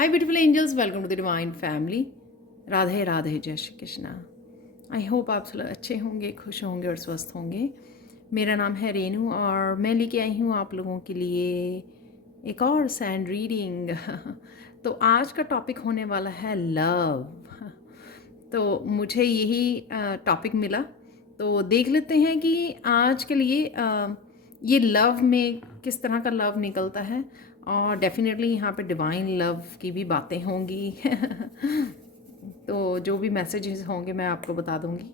Hi beautiful angels, welcome to the divine family. Radhe Radhe, जय Shri Krishna. I hope आप सब अच्छे होंगे, खुश होंगे और स्वस्थ होंगे। मेरा नाम है रेनू और मैं लेके आई हूँ आप लोगों के लिए एक और सैंड रीडिंग। तो आज का टॉपिक होने वाला है लव। तो मुझे यही टॉपिक मिला, तो देख लेते हैं कि आज के लिए ये लव में किस तरह का लव निकलता है। और डेफिनेटली यहाँ पे डिवाइन लव की भी बातें होंगी। तो जो भी मैसेजेस होंगे मैं आपको बता दूंगी।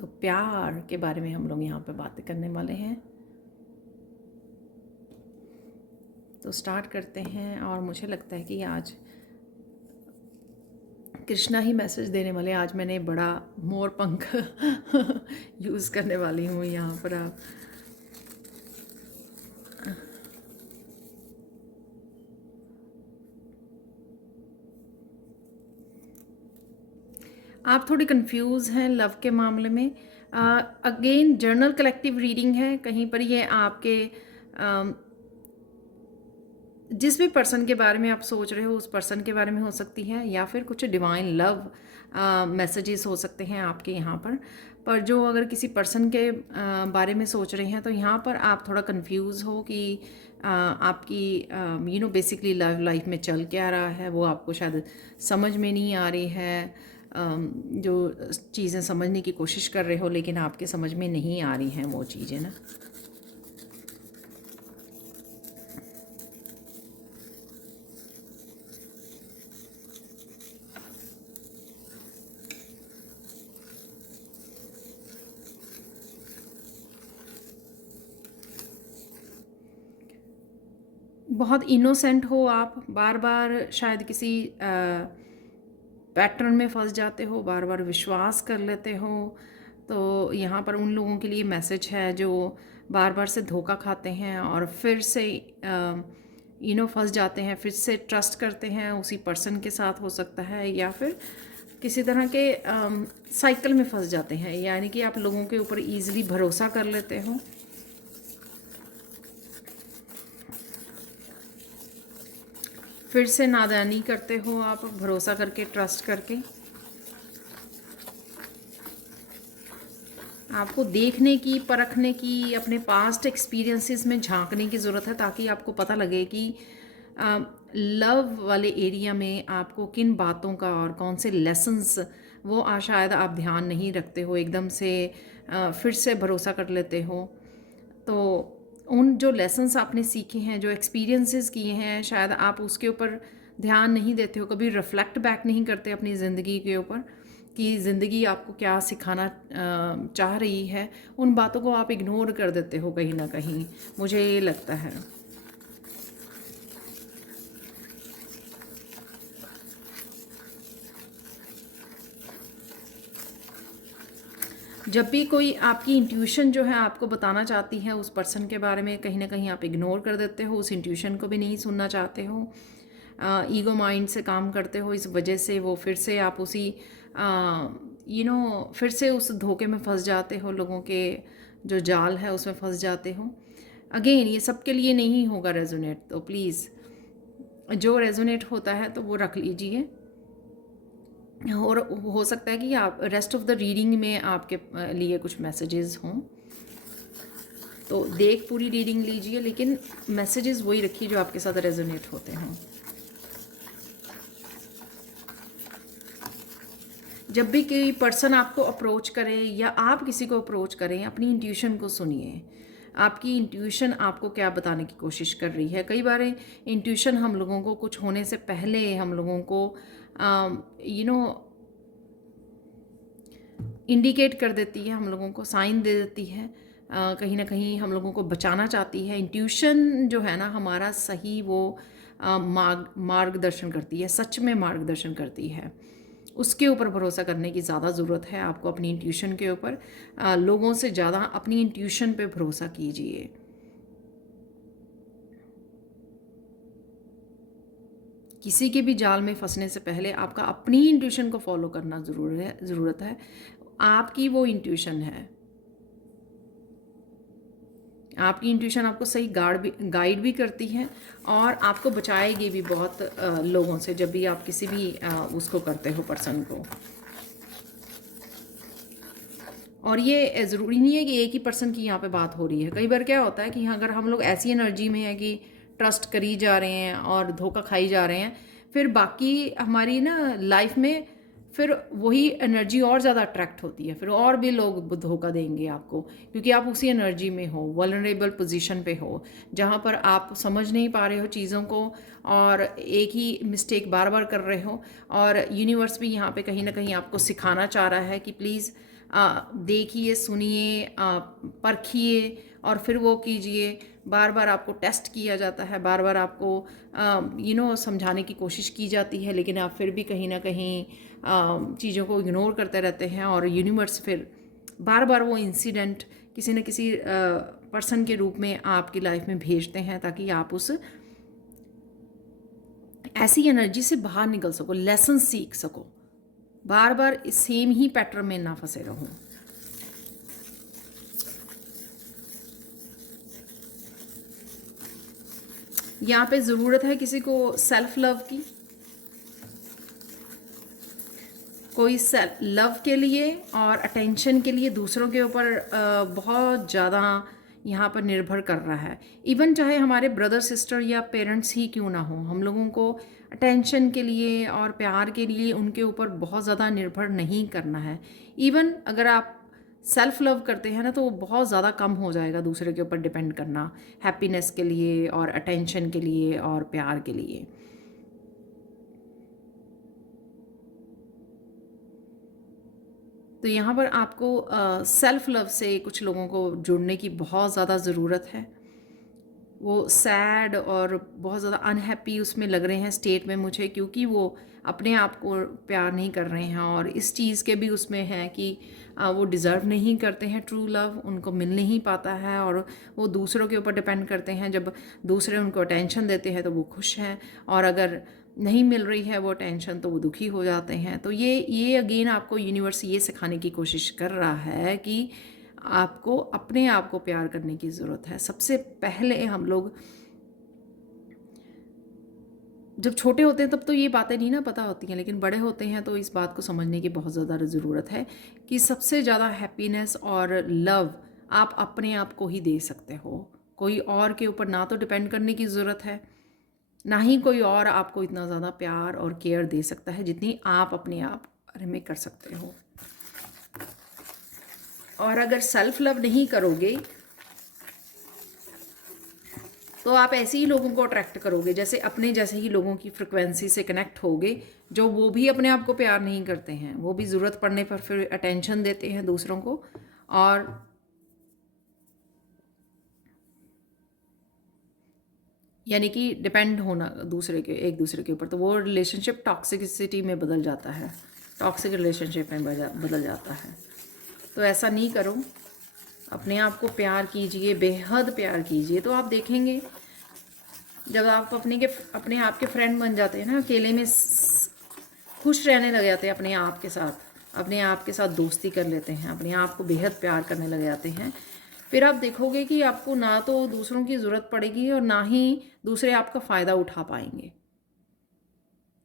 तो प्यार के बारे में हम लोग यहाँ पे बातें करने वाले हैं। तो स्टार्ट करते हैं। और मुझे लगता है कि आज कृष्णा ही मैसेज देने वाले। आज मैंने बड़ा मोर पंख यूज़ करने वाली हूँ यहाँ पर। आप थोड़ी कंफ्यूज हैं लव के मामले में। अगेन जर्नल कलेक्टिव रीडिंग है। कहीं पर ये आपके जिस भी पर्सन के बारे में आप सोच रहे हो उस पर्सन के बारे में हो सकती है, या फिर कुछ डिवाइन लव मैसेजेस हो सकते हैं आपके यहाँ पर जो अगर किसी पर्सन के बारे में सोच रहे हैं तो यहाँ पर आप थोड़ा कंफ्यूज हो कि आपकी बेसिकली लव लाइफ में चल क्या रहा है, वो आपको शायद समझ में नहीं आ रही है। जो चीज़ें समझने की कोशिश कर रहे हो लेकिन आपके समझ में नहीं आ रही हैं वो चीज़ें ना। बहुत इनोसेंट हो आप, बार बार शायद किसी पैटर्न में फंस जाते हो, बार बार विश्वास कर लेते हो। तो यहाँ पर उन लोगों के लिए मैसेज है जो बार बार से धोखा खाते हैं और फिर से फंस जाते हैं, फिर से ट्रस्ट करते हैं उसी पर्सन के साथ हो सकता है, या फिर किसी तरह के साइकिल में फंस जाते हैं। यानी कि आप लोगों के ऊपर ईजिली भरोसा कर लेते हो, फिर से नादानी करते हो आप भरोसा करके, ट्रस्ट करके। आपको देखने की, परखने की, अपने पास्ट एक्सपीरियंसेस में झांकने की ज़रूरत है ताकि आपको पता लगे कि लव वाले एरिया में आपको किन बातों का और कौन से लेसन्स वो शायद आप ध्यान नहीं रखते हो, एकदम से फिर से भरोसा कर लेते हो। तो उन जो लेसन्स आपने सीखे हैं, जो एक्सपीरियंसेस किए हैं, शायद आप उसके ऊपर ध्यान नहीं देते हो, कभी रिफ्लेक्ट बैक नहीं करते अपनी ज़िंदगी के ऊपर कि ज़िंदगी आपको क्या सिखाना चाह रही है। उन बातों को आप इग्नोर कर देते हो कहीं ना कहीं, मुझे ये लगता है। जब भी कोई आपकी इंट्यूशन जो है आपको बताना चाहती है उस पर्सन के बारे में, कहीं ना कहीं आप इग्नोर कर देते हो, उस इंट्यूशन को भी नहीं सुनना चाहते हो, ईगो माइंड से काम करते हो। इस वजह से वो फिर से आप उसी फिर से उस धोखे में फंस जाते हो, लोगों के जो जाल है उसमें फंस जाते हो। अगेन ये सबके लिए नहीं होगा रेजोनेट, तो प्लीज़ जो रेजोनेट होता है तो वो रख लीजिए। और हो सकता है कि आप रेस्ट ऑफ द रीडिंग में आपके लिए कुछ मैसेजेस हों, तो देख पूरी रीडिंग लीजिए, लेकिन मैसेजेस वही रखिए जो आपके साथ रेजोनेट होते हों। जब भी कोई पर्सन आपको अप्रोच करे या आप किसी को अप्रोच करें, अपनी इंट्यूशन को सुनिए। आपकी इंट्यूशन आपको क्या बताने की कोशिश कर रही है। कई बार इंट्यूशन हम लोगों को कुछ होने से पहले हम लोगों को इंडिकेट कर देती है, हम लोगों को साइन दे देती है, कहीं ना कहीं हम लोगों को बचाना चाहती है। इंट्यूशन जो है ना हमारा सही वो मार्गदर्शन करती है, सच में मार्गदर्शन करती है। उसके ऊपर भरोसा करने की ज़्यादा ज़रूरत है आपको, अपनी इंट्यूशन के ऊपर। लोगों से ज़्यादा अपनी इंट्यूशन पे भरोसा कीजिए। किसी के भी जाल में फंसने से पहले आपका अपनी इंट्यूशन को फॉलो करना ज़रूरत है। आपकी वो इंट्यूशन है, आपकी इंट्यूशन आपको सही गाइड भी करती है और आपको बचाएगी भी बहुत लोगों से, जब भी आप किसी भी उसको करते हो, पर्सन को। और ये ज़रूरी नहीं है कि एक ही पर्सन की यहाँ पे बात हो रही है। कई बार क्या होता है कि अगर हम लोग ऐसी एनर्जी में हैं कि ट्रस्ट करी जा रहे हैं और धोखा खाई जा रहे हैं, फिर बाकी हमारी ना लाइफ में फिर वही एनर्जी और ज़्यादा अट्रैक्ट होती है, फिर और भी लोग धोखा देंगे आपको, क्योंकि आप उसी एनर्जी में हो, वल्नरेबल पोजीशन पे हो, जहाँ पर आप समझ नहीं पा रहे हो चीज़ों को और एक ही मिस्टेक बार बार कर रहे हो। और यूनिवर्स भी यहाँ पे कहीं ना कहीं आपको सिखाना चाह रहा है कि प्लीज़ देखिए, सुनिए, परखिए और फिर वो कीजिए। बार बार आपको टेस्ट किया जाता है, बार बार आपको समझाने की कोशिश की जाती है, लेकिन आप फिर भी कहीं ना कहीं चीज़ों को इग्नोर करते रहते हैं और यूनिवर्स फिर बार बार वो इंसिडेंट किसी न किसी पर्सन के रूप में आपकी लाइफ में भेजते हैं, ताकि आप उस ऐसी एनर्जी से बाहर निकल सको, लेसन सीख सको, बार बार सेम ही पैटर्न में ना फंसे रहो। यहाँ पे ज़रूरत है किसी को सेल्फ लव की, कोई सेल्फ लव के लिए और अटेंशन के लिए दूसरों के ऊपर बहुत ज़्यादा यहाँ पर निर्भर कर रहा है। इवन चाहे हमारे ब्रदर सिस्टर या पेरेंट्स ही क्यों ना हो, हम लोगों को अटेंशन के लिए और प्यार के लिए उनके ऊपर बहुत ज़्यादा निर्भर नहीं करना है। इवन अगर आप सेल्फ लव करते हैं ना, तो वो बहुत ज़्यादा कम हो जाएगा दूसरे के ऊपर डिपेंड करना, हैप्पीनेस के लिए और अटेंशन के लिए और प्यार के लिए। तो यहाँ पर आपको सेल्फ लव से कुछ लोगों को जुड़ने की बहुत ज़्यादा ज़रूरत है। वो सैड और बहुत ज़्यादा अनहैप्पी उसमें लग रहे हैं स्टेट में मुझे, क्योंकि वो अपने आप को प्यार नहीं कर रहे हैं और इस चीज़ के भी उसमें है कि वो डिज़र्व नहीं करते हैं ट्रू लव, उनको मिल नहीं पाता है और वो दूसरों के ऊपर डिपेंड करते हैं। जब दूसरे उनको अटेंशन देते हैं तो वो खुश हैं, और अगर नहीं मिल रही है वो अटेंशन तो वो दुखी हो जाते हैं। तो ये अगेन आपको यूनिवर्स ये सिखाने की कोशिश कर रहा है कि आपको अपने आप को प्यार करने की ज़रूरत है। सबसे पहले हम लोग जब छोटे होते हैं तब तो ये बातें नहीं ना पता होती हैं, लेकिन बड़े होते हैं तो इस बात को समझने की बहुत ज़्यादा ज़रूरत है कि सबसे ज़्यादा हैप्पीनेस और लव आप अपने आप को ही दे सकते हो। कोई और के ऊपर ना तो डिपेंड करने की ज़रूरत है, ना ही कोई और आपको इतना ज़्यादा प्यार और केयर दे सकता है जितनी आप अपने आप में कर सकते हो। और अगर सेल्फ लव नहीं करोगे तो आप ऐसे ही लोगों को अट्रैक्ट करोगे, जैसे अपने जैसे ही लोगों की फ्रिक्वेंसी से कनेक्ट होगे, जो वो भी अपने आप को प्यार नहीं करते हैं, वो भी ज़रूरत पड़ने पर फिर अटेंशन देते हैं दूसरों को और यानी कि डिपेंड होना दूसरे के एक दूसरे के ऊपर, तो वो रिलेशनशिप टॉक्सिसिटी में बदल जाता है, टॉक्सिक रिलेशनशिप में बदल जाता है। तो ऐसा नहीं करो, अपने आप को प्यार कीजिए, बेहद प्यार कीजिए। तो आप देखेंगे जब आप अपने आप के फ्रेंड बन जाते हैं ना, अकेले में खुश रहने लग जाते हैं अपने आप के साथ, अपने आप के साथ दोस्ती कर लेते हैं, अपने आप को बेहद प्यार करने लग जाते हैं, फिर आप देखोगे कि आपको ना तो दूसरों की ज़रूरत पड़ेगी और ना ही दूसरे आपका फ़ायदा उठा पाएंगे,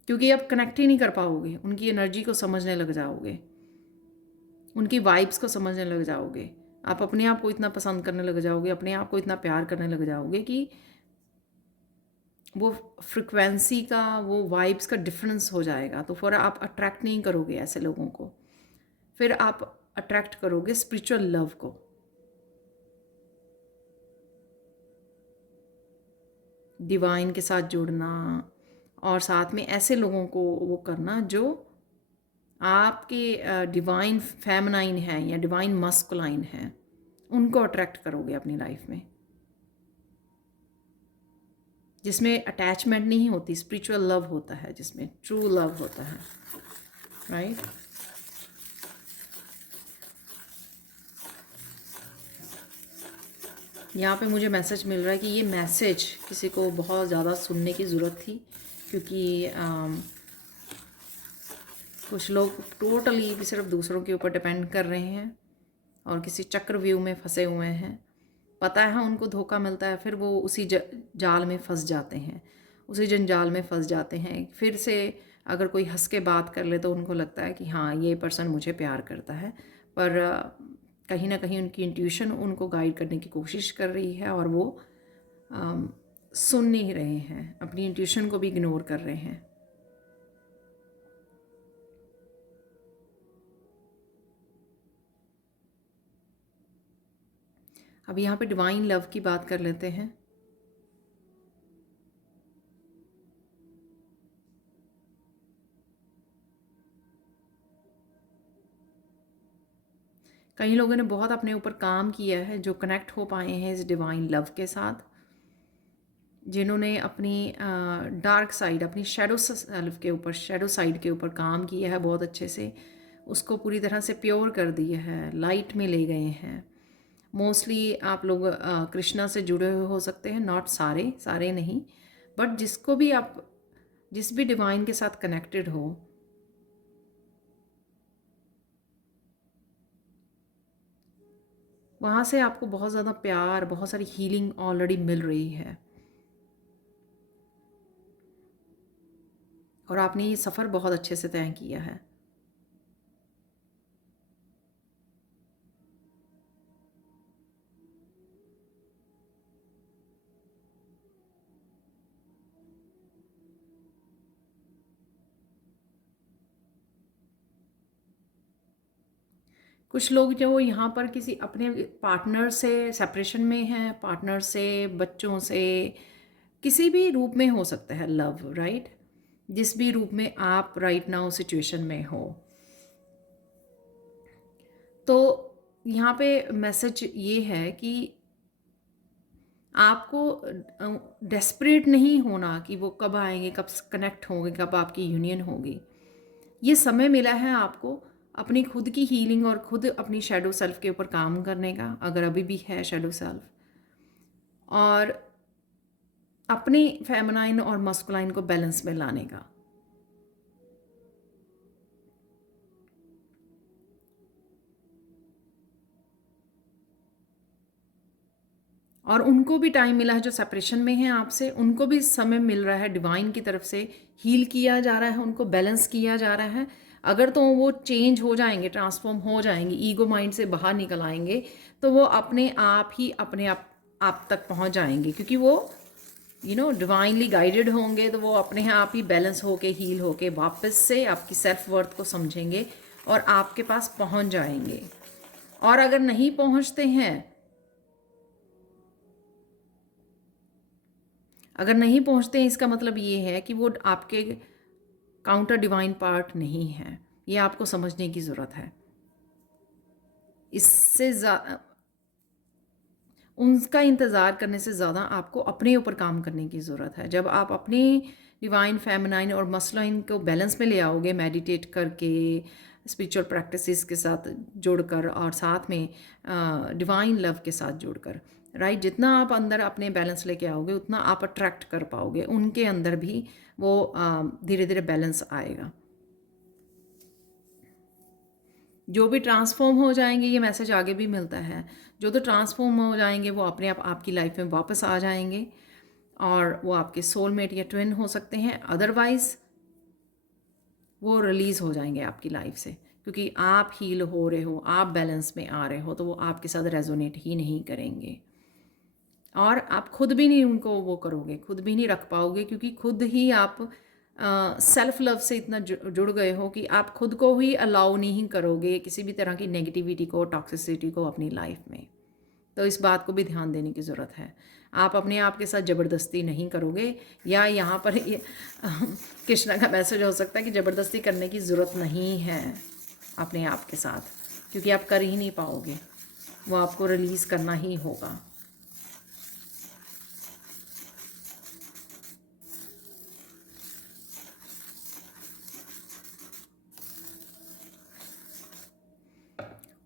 क्योंकि आप कनेक्ट ही नहीं कर पाओगे, उनकी एनर्जी को समझने लग जाओगे, उनकी वाइब्स को समझने लग जाओगे, आप अपने आप को इतना पसंद करने लग जाओगे, अपने आप को इतना प्यार करने लग जाओगे कि वो फ्रिक्वेंसी का, वो वाइब्स का डिफरेंस हो जाएगा। तो फिर आप अट्रैक्ट नहीं करोगे ऐसे लोगों को, फिर आप अट्रैक्ट करोगे स्पिरिचुअल लव को। डिवाइन के साथ जुड़ना और साथ में ऐसे लोगों को वो करना जो आपके डिवाइन फेमिनाइन हैं या डिवाइन मस्कुलाइन हैं, उनको अट्रैक्ट करोगे अपनी लाइफ में, जिसमें अटैचमेंट नहीं होती, स्पिरिचुअल लव होता है, जिसमें ट्रू लव होता है, राइट। यहाँ पे मुझे मैसेज मिल रहा है कि ये मैसेज किसी को बहुत ज़्यादा सुनने की ज़रूरत थी, क्योंकि कुछ लोग टोटली भी सिर्फ दूसरों के ऊपर डिपेंड कर रहे हैं और किसी चक्रव्यूह में फंसे हुए हैं पता है उनको धोखा मिलता है, फिर वो उसी जाल में फंस जाते हैं, उसी जंजाल में फंस जाते हैं। फिर से अगर कोई हंस के बात कर ले तो उनको लगता है कि हाँ ये पर्सन मुझे प्यार करता है, पर कहीं ना कहीं उनकी इंट्यूशन उनको गाइड करने की कोशिश कर रही है और वो सुन नहीं रहे हैं, अपनी इंट्यूशन को भी इग्नोर कर रहे हैं। अब यहाँ पे डिवाइन लव की बात कर लेते हैं। कई लोगों ने बहुत अपने ऊपर काम किया है जो कनेक्ट हो पाए हैं इस डिवाइन लव के साथ, जिन्होंने अपनी डार्क साइड, अपनी शैडो सेल्फ के ऊपर, शैडो साइड के ऊपर काम किया है बहुत अच्छे से, उसको पूरी तरह से प्योर कर दिया है, लाइट में ले गए हैं। मोस्टली आप लोग कृष्णा से जुड़े हुए हो सकते हैं, नॉट सारे, सारे नहीं, बट जिसको भी आप, जिस भी डिवाइन के साथ कनेक्टेड हो, वहाँ से आपको बहुत ज़्यादा प्यार, बहुत सारी हीलिंग ऑलरेडी मिल रही है और आपने ये सफ़र बहुत अच्छे से तय किया है। कुछ लोग जो यहाँ पर किसी अपने पार्टनर से सेपरेशन में हैं, पार्टनर से, बच्चों से, किसी भी रूप में हो सकता है लव, राइट, जिस भी रूप में आप राइट नाउ सिचुएशन में हो। तो यहाँ पे मैसेज ये है कि आपको डेस्परेट नहीं होना कि वो कब आएंगे, कब कनेक्ट होंगे, कब आपकी यूनियन होगी। ये समय मिला है आपको अपनी खुद की हीलिंग और खुद अपनी शैडो सेल्फ के ऊपर काम करने का, अगर अभी भी है शैडो सेल्फ, और अपनी फेमिनाइन और मस्कुलाइन को बैलेंस में लाने का। और उनको भी टाइम मिला है जो सेपरेशन में है आपसे, उनको भी समय मिल रहा है डिवाइन की तरफ से, हील किया जा रहा है, उनको बैलेंस किया जा रहा है। अगर तो वो चेंज हो जाएंगे, ट्रांसफॉर्म हो जाएंगे, ईगो माइंड से बाहर निकल आएंगे, तो वो अपने आप ही अपने आप तक पहुंच जाएंगे, क्योंकि वो डिवाइनली गाइडेड होंगे, तो वो अपने आप ही बैलेंस होके, हील होके वापस से आपकी सेल्फ वर्थ को समझेंगे और आपके पास पहुंच जाएंगे। और अगर नहीं पहुंचते हैं, अगर नहीं पहुंचते हैं, इसका मतलब ये है कि वो आपके काउंटर डिवाइन पार्ट नहीं है। ये आपको समझने की ज़रूरत है। इससे उनका इंतज़ार करने से ज़्यादा आपको अपने ऊपर काम करने की ज़रूरत है। जब आप अपनी डिवाइन, फेमिनाइन और मस्कुलाइन को बैलेंस में ले आओगे, मेडिटेट करके, स्पिरिचुअल प्रैक्टिसेस के साथ जुड़कर और साथ में डिवाइन लव के साथ जुड़कर, राइट, जितना आप अंदर अपने बैलेंस लेके आओगे उतना आप अट्रैक्ट कर पाओगे, उनके अंदर भी वो धीरे धीरे बैलेंस आएगा। जो भी ट्रांसफॉर्म हो जाएंगे, ये मैसेज आगे भी मिलता है, जो तो ट्रांसफॉर्म हो जाएंगे वो अपने आप आपकी लाइफ में वापस आ जाएंगे और वो आपके सोलमेट या ट्विन हो सकते हैं, अदरवाइज वो रिलीज़ हो जाएंगे आपकी लाइफ से, क्योंकि आप हील हो रहे हो, आप बैलेंस में आ रहे हो, तो वो आपके साथ रेजोनेट ही नहीं करेंगे। और आप खुद भी नहीं उनको वो करोगे, खुद भी नहीं रख पाओगे, क्योंकि खुद ही आप सेल्फ लव से इतना जुड़ गए हो कि आप खुद को ही अलाउ नहीं करोगे किसी भी तरह की नेगेटिविटी को, टॉक्सिसिटी को अपनी लाइफ में। तो इस बात को भी ध्यान देने की ज़रूरत है। आप अपने आप के साथ ज़बरदस्ती नहीं करोगे, या यहाँ पर कृष्णा का मैसेज हो सकता है कि ज़बरदस्ती करने की ज़रूरत नहीं है अपने आप के साथ, क्योंकि आप कर ही नहीं पाओगे, वो आपको रिलीज़ करना ही होगा।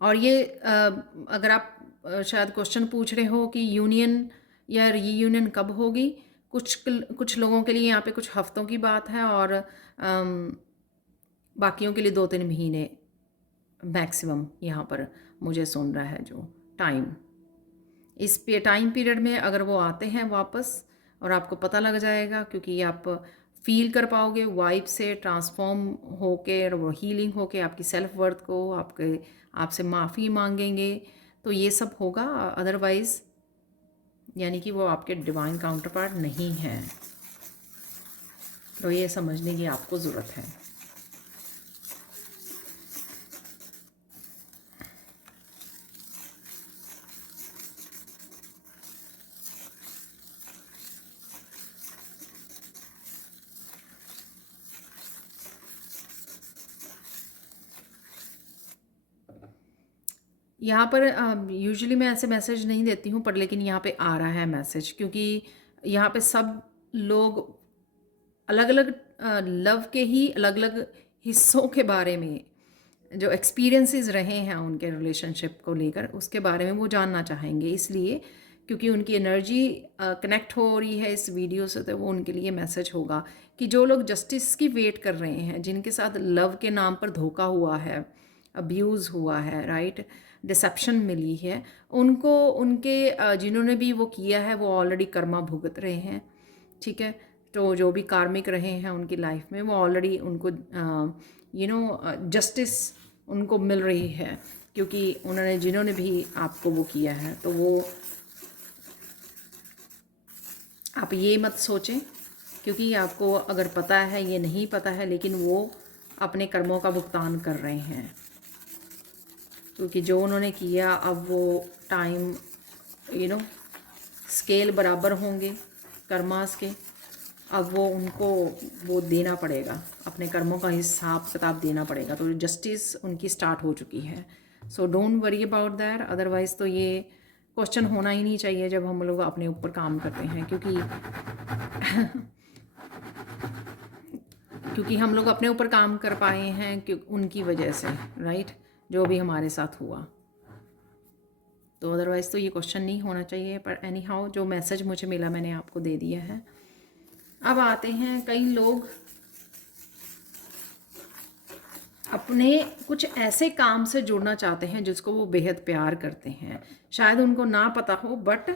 और ये अगर आप शायद क्वेश्चन पूछ रहे हो कि यूनियन या रीयूनियन कब होगी, कुछ लोगों के लिए यहाँ पे कुछ हफ्तों की बात है और बाकियों के लिए 2-3 महीने मैक्सिमम यहाँ पर मुझे सुन रहा है जो टाइम। इस पे टाइम पीरियड में अगर वो आते हैं वापस, और आपको पता लग जाएगा, क्योंकि आप फील कर पाओगे वाइब से ट्रांसफॉर्म होके, और वो हीलिंग होके आपकी सेल्फ वर्थ को आपसे माफ़ी मांगेंगे, तो ये सब होगा। अदरवाइज़ यानी कि वो आपके डिवाइन काउंटर पार्ट नहीं हैं। तो ये समझने की आपको ज़रूरत है। यहाँ पर यूजुअली मैं ऐसे मैसेज नहीं देती हूँ, पर लेकिन यहाँ पे आ रहा है मैसेज, क्योंकि यहाँ पे सब लोग अलग अलग लव के ही अलग अलग हिस्सों के बारे में, जो एक्सपीरियंसेस रहे हैं उनके रिलेशनशिप को लेकर, उसके बारे में वो जानना चाहेंगे। इसलिए क्योंकि उनकी एनर्जी कनेक्ट हो रही है इस वीडियो से, तो वो उनके लिए मैसेज होगा कि जो लोग जस्टिस की वेट कर रहे हैं, जिनके साथ लव के नाम पर धोखा हुआ है, अब्यूज़ हुआ है, राइट, डिसेप्शन मिली है, उनको उनके जिन्होंने भी वो किया है वो ऑलरेडी कर्मा भुगत रहे हैं। ठीक है, तो जो भी कार्मिक रहे हैं उनकी लाइफ में, वो ऑलरेडी उनको जस्टिस उनको मिल रही है, क्योंकि उन्होंने जिन्होंने भी आपको वो किया है। तो वो आप ये मत सोचें, क्योंकि आपको अगर पता है, ये नहीं पता है, लेकिन वो अपने कर्मों का भुगतान कर रहे हैं, क्योंकि जो उन्होंने किया, अब वो टाइम स्केल बराबर होंगे कर्मास के, अब वो उनको वो देना पड़ेगा, अपने कर्मों का हिसाब किताब देना पड़ेगा। तो जस्टिस उनकी स्टार्ट हो चुकी है। So don't worry about that. Otherwise तो ये क्वेश्चन होना ही नहीं चाहिए जब हम लोग अपने ऊपर काम करते हैं, क्योंकि हम लोग अपने ऊपर काम कर पाए हैं उनकी वजह से, राइट, जो भी हमारे साथ हुआ। तो अदरवाइज़ तो ये क्वेश्चन नहीं होना चाहिए। पर एनी हाउ, जो मैसेज मुझे मिला मैंने आपको दे दिया है। अब आते हैं, कई लोग अपने कुछ ऐसे काम से जुड़ना चाहते हैं जिसको वो बेहद प्यार करते हैं। शायद उनको ना पता हो, बट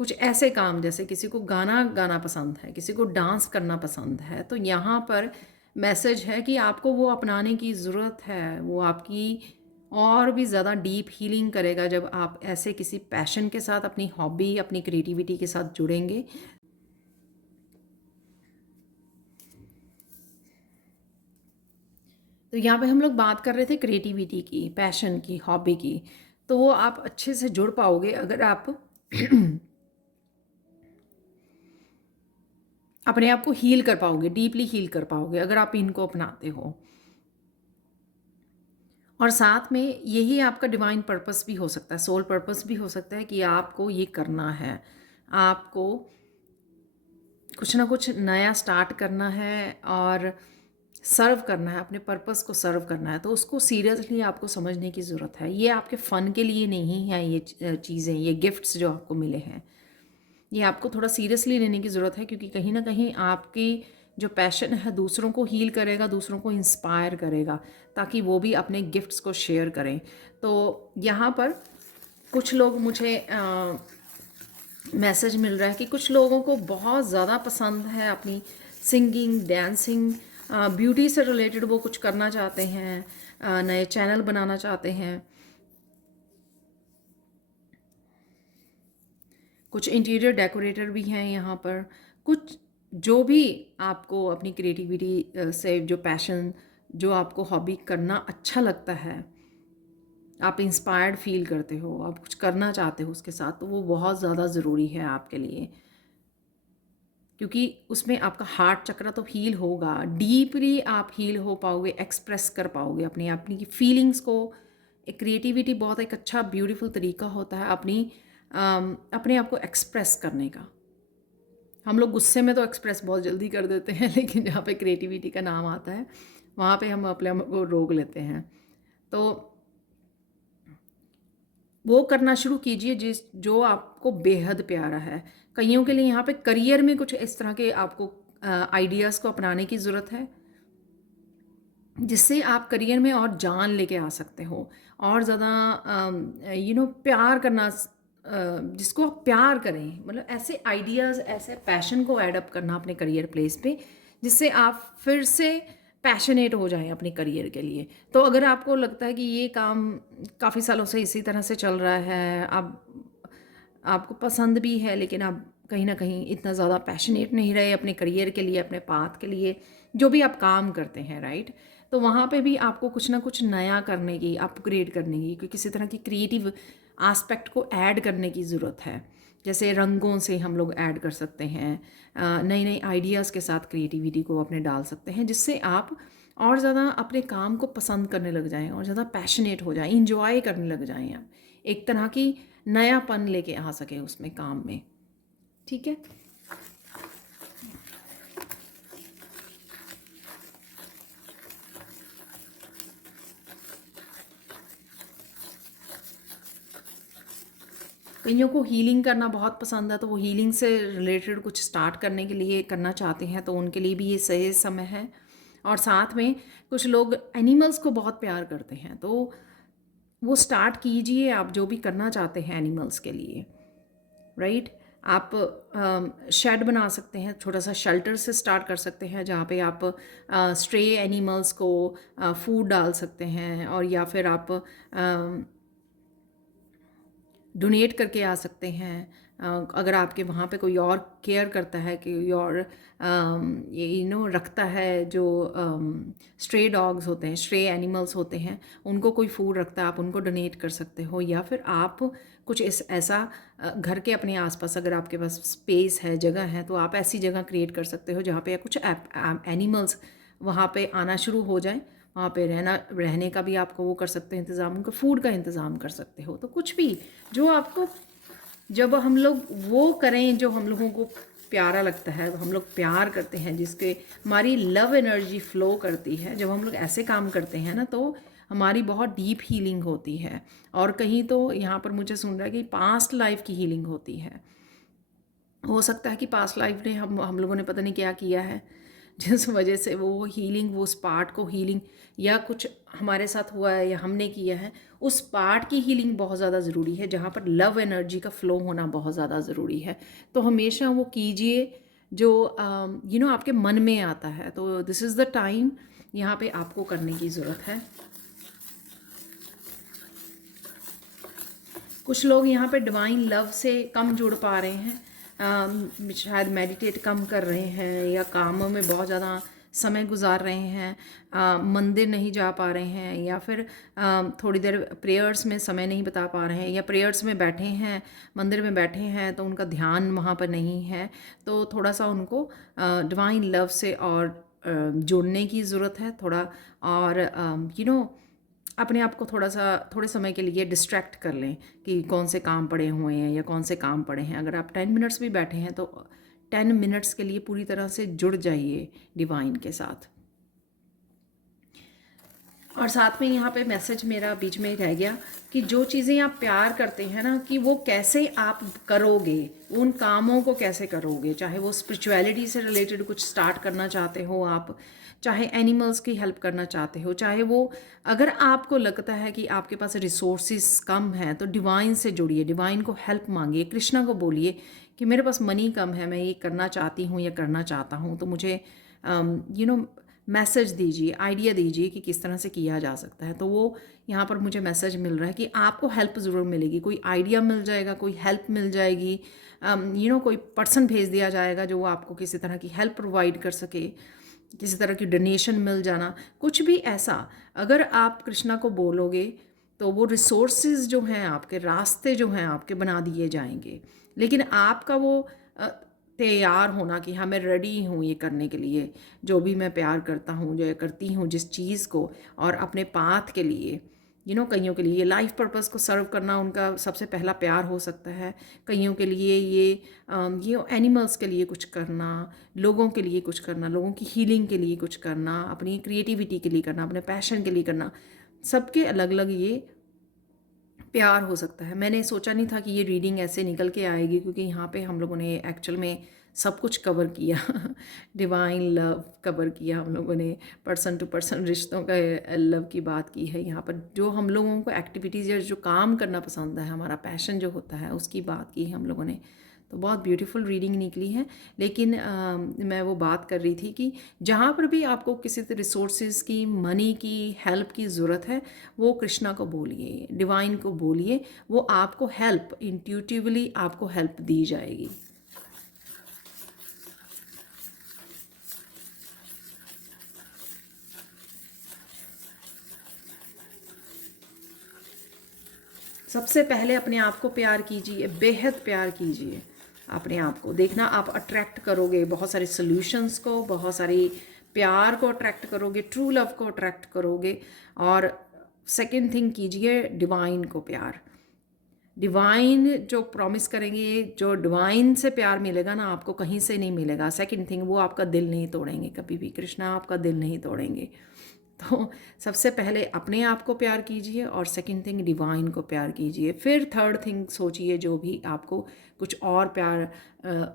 कुछ ऐसे काम, जैसे किसी को गाना गाना पसंद है, किसी को डांस करना पसंद है, तो यहाँ पर मैसेज है कि आपको वो अपनाने की ज़रूरत है। वो आपकी और भी ज़्यादा डीप हीलिंग करेगा जब आप ऐसे किसी पैशन के साथ, अपनी हॉबी, अपनी क्रिएटिविटी के साथ जुड़ेंगे। तो यहाँ पे हम लोग बात कर रहे थे क्रिएटिविटी की, पैशन की, हॉबी की। तो वो आप अच्छे से जुड़ पाओगे अगर आप अपने आप को हील कर पाओगे, डीपली हील कर पाओगे, अगर आप इनको अपनाते हो। और साथ में यही आपका डिवाइन पर्पस भी हो सकता है, सोल पर्पस भी हो सकता है कि आपको ये करना है, आपको कुछ ना कुछ नया स्टार्ट करना है और सर्व करना है, अपने पर्पस को सर्व करना है। तो उसको सीरियसली आपको समझने की ज़रूरत है। ये आपके फ़न के लिए नहीं है, ये चीज़ें, ये गिफ्ट्स जो आपको मिले हैं, ये आपको थोड़ा सीरियसली लेने की ज़रूरत है, क्योंकि कहीं ना कहीं आपकी जो पैशन है दूसरों को हील करेगा, दूसरों को इंस्पायर करेगा, ताकि वो भी अपने गिफ्ट्स को शेयर करें। तो यहाँ पर कुछ लोग मुझे मैसेज मिल रहा है कि कुछ लोगों को बहुत ज़्यादा पसंद है अपनी सिंगिंग, डांसिंग, ब्यूटी से रिलेटेड वो कुछ करना चाहते हैं, नए चैनल बनाना चाहते हैं। कुछ इंटीरियर डेकोरेटर भी हैं यहाँ पर। कुछ जो भी आपको अपनी क्रिएटिविटी से, जो पैशन, जो आपको हॉबी करना अच्छा लगता है, आप इंस्पायर्ड फील करते हो, आप कुछ करना चाहते हो उसके साथ, तो वो बहुत ज़्यादा ज़रूरी है आपके लिए, क्योंकि उसमें आपका हार्ट चक्र तो हील होगा, डीपली आप हील हो पाओगे, एक्सप्रेस कर पाओगे अपनी फीलिंग्स को। एक क्रिएटिविटी बहुत एक अच्छा ब्यूटीफुल तरीका होता है अपने आप को एक्सप्रेस करने का। हम लोग गुस्से में तो एक्सप्रेस बहुत जल्दी कर देते हैं, लेकिन जहाँ पे क्रिएटिविटी का नाम आता है वहाँ पे हम अपने आप को रोक लेते हैं। तो वो करना शुरू कीजिए जो आपको बेहद प्यारा है। कईयों के लिए यहाँ पे करियर में कुछ इस तरह के आपको आइडियाज़ को अपनाने की ज़रूरत है, जिससे आप करियर में और जान लेके आ सकते हो, और ज़्यादा प्यार करना जिसको आप प्यार करें, मतलब ऐसे आइडियाज़, ऐसे पैशन को ऐड अप करना अपने करियर प्लेस पे, जिससे आप फिर से पैशनेट हो जाएं अपने करियर के लिए। तो अगर आपको लगता है कि ये काम काफ़ी सालों से इसी तरह से चल रहा है, आपको पसंद भी है, लेकिन आप कहीं ना कहीं इतना ज़्यादा पैशनेट नहीं रहे अपने करियर के लिए, अपने पाथ के लिए, जो भी आप काम करते हैं, राइट, तो वहाँ पे भी आपको कुछ ना कुछ नया करने की, अपग्रेड करने की, कोई किसी तरह की क्रिएटिव आस्पेक्ट को ऐड करने की ज़रूरत है। जैसे रंगों से हम लोग ऐड कर सकते हैं, नई नई आइडियाज़ के साथ क्रिएटिविटी को अपने डाल सकते हैं, जिससे आप और ज़्यादा अपने काम को पसंद करने लग जाएं और ज़्यादा पैशनेट हो जाएं, इंजॉय करने लग जाएं, आप एक तरह की नयापन लेके आ सके उसमें, काम में। ठीक है। कईयों को हीलिंग करना बहुत पसंद है, तो वो हीलिंग से रिलेटेड कुछ स्टार्ट करने के लिए करना चाहते हैं, तो उनके लिए भी ये सही समय है। और साथ में कुछ लोग एनिमल्स को बहुत प्यार करते हैं, तो वो स्टार्ट कीजिए आप जो भी करना चाहते हैं एनिमल्स के लिए, राइट। आप शेड बना सकते हैं, छोटा सा शेल्टर से स्टार्ट कर सकते हैं, जहाँ पे आप स्ट्रे एनिमल्स को फूड डाल सकते हैं, और या फिर आप डोनेट करके आ सकते हैं। अगर आपके वहाँ पे कोई और केयर करता है, कि और ये रखता है, जो स्ट्रे डॉग्स होते हैं, स्ट्रे एनिमल्स होते हैं, उनको कोई फूड रखता है, आप उनको डोनेट कर सकते हो। या फिर आप कुछ ऐसा घर के अपने आसपास, अगर आपके पास स्पेस है, जगह है, तो आप ऐसी जगह क्रिएट कर सकते हो जहाँ पे कुछ एनिमल्स वहाँ पे आना शुरू हो जाए। वहाँ पे रहने का भी आपको वो कर सकते हैं इंतज़ाम, उनका फूड का इंतज़ाम कर सकते हो। तो कुछ भी जो आपको, जब हम लोग वो करें जो हम लोगों को प्यारा लगता है, हम लोग प्यार करते हैं, जिसके हमारी लव एनर्जी फ़्लो करती है, जब हम लोग ऐसे काम करते हैं ना, तो हमारी बहुत डीप हीलिंग होती है। और कहीं तो यहाँ पर मुझे सुन रहा है कि पास्ट लाइफ की हीलिंग होती है। हो सकता है कि पास्ट लाइफ ने हम लोगों ने पता नहीं क्या किया है, जिस वजह से वो हीलिंग, वो उस पार्ट को हीलिंग, या कुछ हमारे साथ हुआ है या हमने किया है, उस पार्ट की हीलिंग बहुत ज़्यादा ज़रूरी है, जहाँ पर लव एनर्जी का फ़्लो होना बहुत ज़्यादा ज़रूरी है। तो हमेशा वो कीजिए जो आपके मन में आता है। तो दिस इज़ द टाइम यहाँ पे आपको करने की ज़रूरत है। कुछ लोग यहाँ पे डिवाइन लव से कम जुड़ पा रहे हैं, शायद मेडिटेट कम कर रहे हैं, या कामों में बहुत ज़्यादा समय गुजार रहे हैं, मंदिर नहीं जा पा रहे हैं, या फिर थोड़ी देर प्रेयर्स में समय नहीं बिता पा रहे हैं, या प्रेयर्स में बैठे हैं, मंदिर में बैठे हैं, तो उनका ध्यान वहाँ पर नहीं है। तो थोड़ा सा उनको डिवाइन लव से और जुड़ने की ज़रूरत है थोड़ा। और अपने आप को थोड़ा सा, थोड़े समय के लिए डिस्ट्रैक्ट कर लें, कि कौन से काम पड़े हुए हैं या कौन से काम पड़े हैं। अगर आप 10 मिनट्स भी बैठे हैं, तो 10 मिनट्स के लिए पूरी तरह से जुड़ जाइए डिवाइन के साथ। और साथ में यहाँ पे मैसेज मेरा बीच में ही रह गया, कि जो चीज़ें आप प्यार करते हैं ना, कि वो कैसे आप करोगे, उन कामों को कैसे करोगे, चाहे वो स्पिरिचुअलिटी से रिलेटेड कुछ स्टार्ट करना चाहते हो आप, चाहे एनिमल्स की हेल्प करना चाहते हो, चाहे वो, अगर आपको लगता है कि आपके पास रिसोर्सेज कम हैं, तो डिवाइन से जुड़िए, डिवाइन को हेल्प मांगिए, कृष्णा को बोलिए कि मेरे पास मनी कम है, मैं ये करना चाहती हूँ या करना चाहता हूँ, तो मुझे मैसेज दीजिए, आइडिया दीजिए कि किस तरह से किया जा सकता है। तो वो यहाँ पर मुझे मैसेज मिल रहा है कि आपको हेल्प ज़रूर मिलेगी, कोई आइडिया मिल जाएगा, कोई हेल्प मिल जाएगी, कोई पर्सन भेज दिया जाएगा जो आपको किसी तरह की हेल्प प्रोवाइड कर सके, किसी तरह की डोनेशन मिल जाना, कुछ भी ऐसा। अगर आप कृष्णा को बोलोगे, तो वो रिसोर्सेज जो हैं, आपके रास्ते जो हैं आपके बना दिए जाएंगे। लेकिन आपका वो तैयार होना कि हाँ मैं रेडी हूँ ये करने के लिए, जो भी मैं प्यार करता हूँ, जो करती हूँ जिस चीज़ को, और अपने पाथ के लिए, कईयों के लिए ये लाइफ पर्पस को सर्व करना उनका सबसे पहला प्यार हो सकता है। कईयों के लिए ये एनिमल्स के लिए कुछ करना, लोगों के लिए कुछ करना, लोगों की हीलिंग के लिए कुछ करना, अपनी क्रिएटिविटी के लिए करना, अपने पैशन के लिए करना, सबके अलग अलग ये प्यार हो सकता है। मैंने सोचा नहीं था कि ये रीडिंग ऐसे निकल के आएगी, क्योंकि यहाँ पे हम लोगों ने एक्चुअल में सब कुछ कवर किया डिवाइन लव कवर किया हम लोगों ने, पर्सन टू पर्सन रिश्तों का लव की बात की है यहाँ पर। जो हम लोगों को एक्टिविटीज़ या जो काम करना पसंद है, हमारा पैशन जो होता है, उसकी बात की है हम लोगों ने। तो बहुत ब्यूटीफुल रीडिंग निकली है। लेकिन मैं वो बात कर रही थी कि जहाँ पर भी आपको किसी रिसोर्सेज की, मनी की, हेल्प की ज़रूरत है, वो कृष्णा को बोलिए, डिवाइन को बोलिए, वो आपको हेल्प इंट्यूटिवली आपको हेल्प दी जाएगी। सबसे पहले अपने आप को प्यार कीजिए, बेहद प्यार कीजिए अपने आप को। देखना आप अट्रैक्ट करोगे बहुत सारे सॉल्यूशंस को, बहुत सारी प्यार को अट्रैक्ट करोगे, ट्रू लव को अट्रैक्ट करोगे। और सेकंड थिंग कीजिए, डिवाइन को प्यार। डिवाइन जो प्रॉमिस करेंगे, जो डिवाइन से प्यार मिलेगा ना आपको, कहीं से नहीं मिलेगा। सेकंड थिंग, वो आपका दिल नहीं तोड़ेंगे कभी भी, कृष्णा आपका दिल नहीं तोड़ेंगे। तो सबसे पहले अपने आप को प्यार कीजिए, और सेकंड थिंग डिवाइन को प्यार कीजिए। फिर थर्ड थिंग सोचिए, जो भी आपको कुछ और प्यार,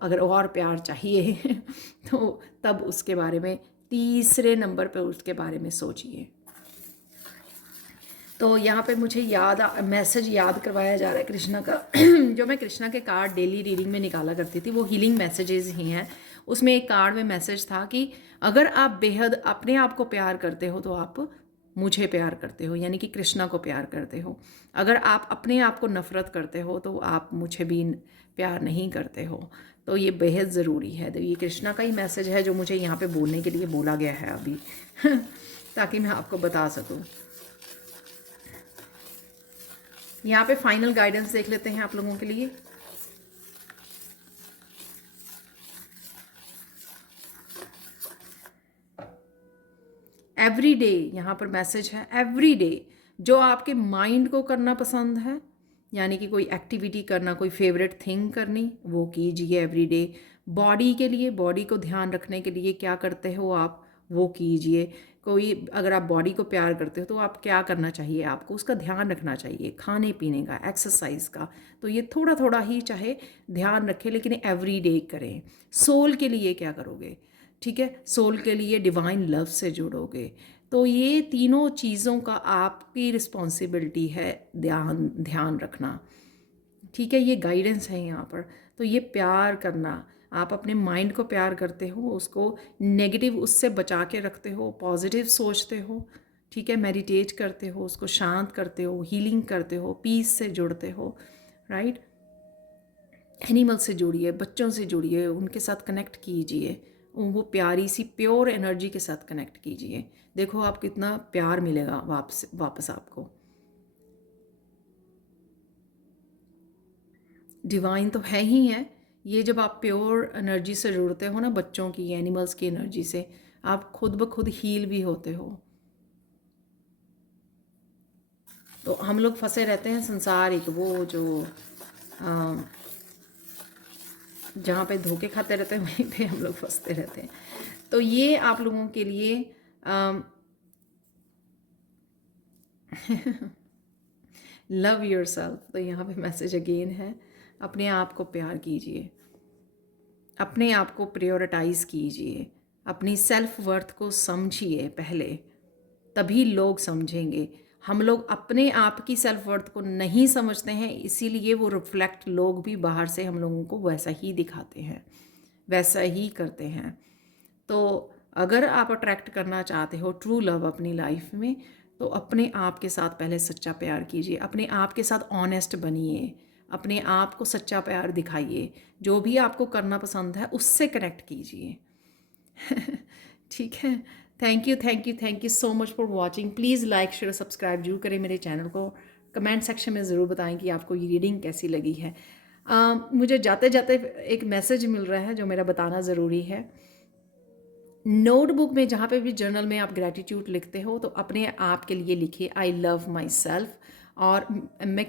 अगर और प्यार चाहिए तो तब उसके बारे में, तीसरे नंबर पे उसके बारे में सोचिए। तो यहाँ पे मुझे मैसेज याद करवाया जा रहा है कृष्णा का जो मैं कृष्णा के कार्ड डेली रीडिंग में निकाला करती थी, वो हीलिंग मैसेजेस ही हैं। उसमें एक कार्ड में मैसेज था कि अगर आप बेहद अपने आप को प्यार करते हो तो आप मुझे प्यार करते हो, यानी कि कृष्णा को प्यार करते हो। अगर आप अपने आप को नफ़रत करते हो तो आप मुझे भी प्यार नहीं करते हो। तो ये बेहद ज़रूरी है। तो ये कृष्णा का ही मैसेज है जो मुझे यहाँ पे बोलने के लिए बोला गया है अभी ताकि मैं आपको बता सकूँ। यहाँ पे फाइनल गाइडेंस देख लेते हैं आप लोगों के लिए। एवरी डे, यहाँ पर मैसेज है एवरी डे। जो आपके माइंड को करना पसंद है, यानी कि कोई एक्टिविटी करना, कोई फेवरेट थिंग करनी, वो कीजिए एवरी डे। बॉडी के लिए, बॉडी को ध्यान रखने के लिए क्या करते हो आप, वो कीजिए। कोई, अगर आप बॉडी को प्यार करते हो तो आप क्या करना चाहिए, आपको उसका ध्यान रखना चाहिए, खाने पीने का, एक्सरसाइज का। तो ये थोड़ा थोड़ा ही चाहे ध्यान रखें, लेकिन एवरी डे करें। सोल के लिए क्या करोगे, ठीक है, सोल के लिए डिवाइन लव से जुड़ोगे। तो ये तीनों चीज़ों का आपकी रिस्पॉन्सिबिलिटी है ध्यान ध्यान रखना, ठीक है। ये गाइडेंस है यहाँ पर। तो ये प्यार करना, आप अपने माइंड को प्यार करते हो, उसको नेगेटिव उससे बचा के रखते हो, पॉजिटिव सोचते हो, ठीक है, मेडिटेट करते हो, उसको शांत करते हो, हीलिंग करते हो, पीस से जुड़ते हो, राइट। एनिमल से जुड़िए, बच्चों से जुड़िए, उनके साथ कनेक्ट कीजिए, वो प्यारी सी प्योर एनर्जी के साथ कनेक्ट कीजिए। देखो आप कितना प्यार मिलेगा वापस आपको। डिवाइन तो है ही है। ये जब आप प्योर एनर्जी से जुड़ते हो ना, बच्चों की, एनिमल्स की एनर्जी से, आप खुद ब खुद हील भी होते हो। तो हम लोग फंसे रहते हैं संसार एक, वो जो जहाँ पे धोखे खाते रहते हैं वहीं पे हम लोग फंसते रहते हैं। तो ये आप लोगों के लिए लव योर सेल्फ। तो यहाँ पे मैसेज अगेन है, अपने आप को प्यार कीजिए, अपने आप को प्रायोरिटाइज कीजिए, अपनी सेल्फ वर्थ को समझिए पहले, तभी लोग समझेंगे। हम लोग अपने आप की सेल्फ वर्थ को नहीं समझते हैं, इसीलिए वो रिफ्लेक्ट लोग भी बाहर से हम लोगों को वैसा ही दिखाते हैं, वैसा ही करते हैं। तो अगर आप अट्रैक्ट करना चाहते हो ट्रू लव अपनी लाइफ में, तो अपने आप के साथ पहले सच्चा प्यार कीजिए, अपने आप के साथ ऑनेस्ट बनिए, अपने आप को सच्चा प्यार दिखाइए, जो भी आपको करना पसंद है उससे कनेक्ट कीजिए ठीक है। Thank you so much for watching. Please like share subscribe जरूर करें मेरे चैनल को। कमेंट सेक्शन में ज़रूर बताएं कि आपको ये रीडिंग कैसी लगी है। मुझे जाते जाते एक मैसेज मिल रहा है जो मेरा बताना ज़रूरी है। नोटबुक में, जहाँ पे भी जर्नल में आप ग्रैटिट्यूड लिखते हो, तो अपने आप के लिए लिखिए आई लव माई सेल्फ, और मैं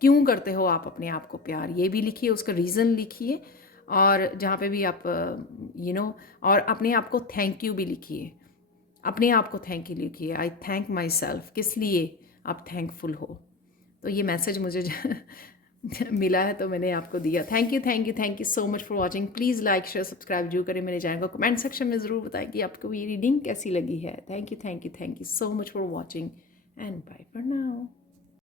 क्यों करते हो आप अपने आप को प्यार, ये भी लिखिए, उसका रीज़न लिखिए। और जहाँ पे भी आप और अपने आप को थैंक यू भी लिखिए, अपने आप को थैंक यू लिखिए, आई थैंक माई सेल्फ, किस लिए आप थैंकफुल हो। तो ये मैसेज मुझे मिला है तो मैंने आपको दिया। Thank you thank you thank you so much for watching. Please like share subscribe जरूर करें मेरे चैनल को। कमेंट सेक्शन में ज़रूर बताएं कि आपको ये रीडिंग कैसी लगी है। Thank you so much for watching and bye for now.